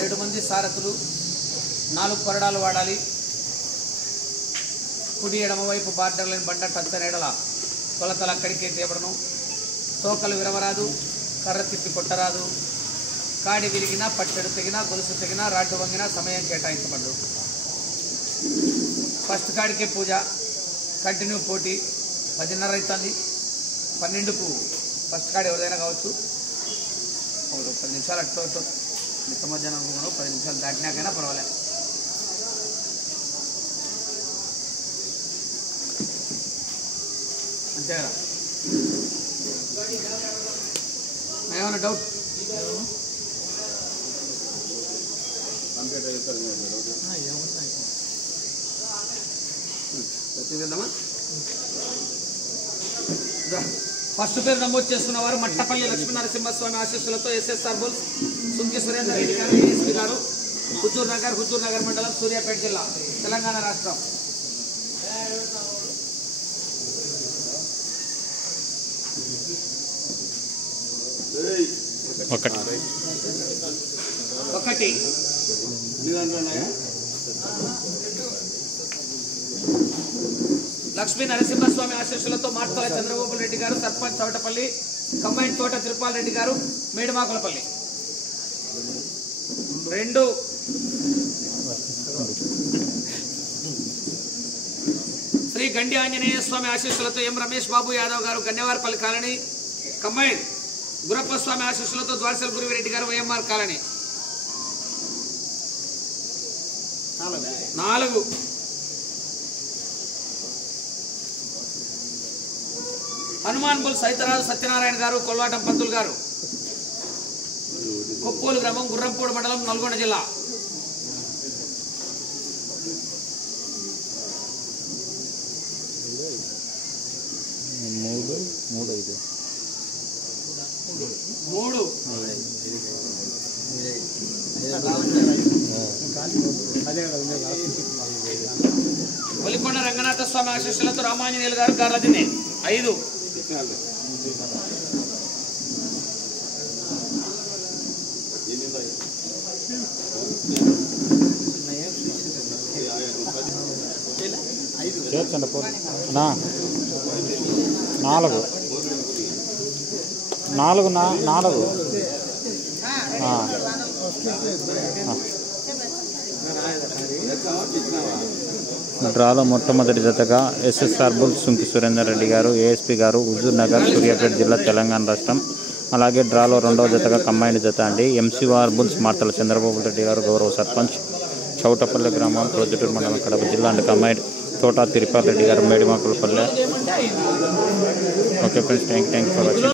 7 మంది సారథులు 4 కొరడాలు వాడాలి. కుడి ఎడమవైపు బార్డర్ లైన్ బండ టచ్ ఎడల కొలతలు అక్కడికే తేపడను. తోకలు విరవరాదు, కర్ర తిప్పి కొట్టరాదు. కాడి విరిగినా, పట్టెడు తెగినా, గొలుసు తెగినా, రాడ్డు వంగినా సమయం కేటాయించబడదు. ఫస్ట్ కాడికే పూజ, కంటిన్యూ పోటీ. 10:30 అవుతుంది. 12కు ఫస్ట్ కాడి ఎవరిదైనా కావచ్చు. 10 నిమిషాలు అట్టు మిత్త మధ్యాహ్నం అనుకున్నాను. 10 నిమిషాలు దాటినాకైనా పర్వాలేదు. అంతే కదా. ఏమన్నా డౌట్? ఫస్ట్ పేరు నమోదు చేసుకున్న వారు మట్టపల్లి లక్ష్మీనరసింహస్వామి ఆశీస్సులతో ఎస్ఎస్ఆర్ బుల్స్ సుంకి సురేందర్ రెడ్డి గారు, ఏఎస్పీ గారు, హుజూర్ నగర్ మండలం, సూర్యాపేట జిల్లా, తెలంగాణ రాష్ట్రం. ఒకటి లక్ష్మీ నరసింహస్వామి ఆశీస్సులతో మార్తల చంద్రబాబు రెడ్డి గారు, సర్పంచ్ చవటపల్లి, కంబైన్ తోట తిరుపాల్ రెడ్డి గారు, మేడిమాకులపల్లి. 2 శ్రీ గండి ఆంజనేయ స్వామి ఆశీస్సులతో ఎం రమేష్ బాబు యాదవ్ గారు, గన్నెవారిపల్లి కాలనీ, కంబైన్ గురప్ప స్వామి ఆశీస్సులతో ద్వారసల గురువిరెడ్డి గారు, వైఎంఆర్ కాలనీ. 4 హనుమాన్ బుల్ సైతరాజు సత్యనారాయణ గారు, కొల్వాటం పంతులు గారు, కొప్పోలు గ్రామం, గుర్రంపూడి మండలం, నల్గొండ జిల్లా. 3 ఒలికొండ రంగనాథ స్వామి ఆశీస్సులతో రామాంజనేయులు గారు, గార్లదినే. 5 డ్రాలో మొట్టమొదటి జతగా ఎస్ఎస్ఆర్ బుల్ సుంకి సురేందర్ రెడ్డి గారు, ఏఎస్పీ గారు, హుజూర్ నగర్, సూర్యాపేట జిల్లా, తెలంగాణ రాష్ట్రం. అలాగే డ్రాలో 2వ జతగా కంబైన్డ్ జత అండి. ఎంసీఆర్ బుల్స్ మార్తల చంద్రబాబు రెడ్డి గారు, గౌరవ సర్పంచ్, చౌటపల్లి గ్రామం, ప్రొద్దుటూరు మండలం, కడప జిల్లా. అండ్ కంబైన్డ్ తోట Tirupal Reddy garu, Medimakulapalle. Okay friends, thank for watching.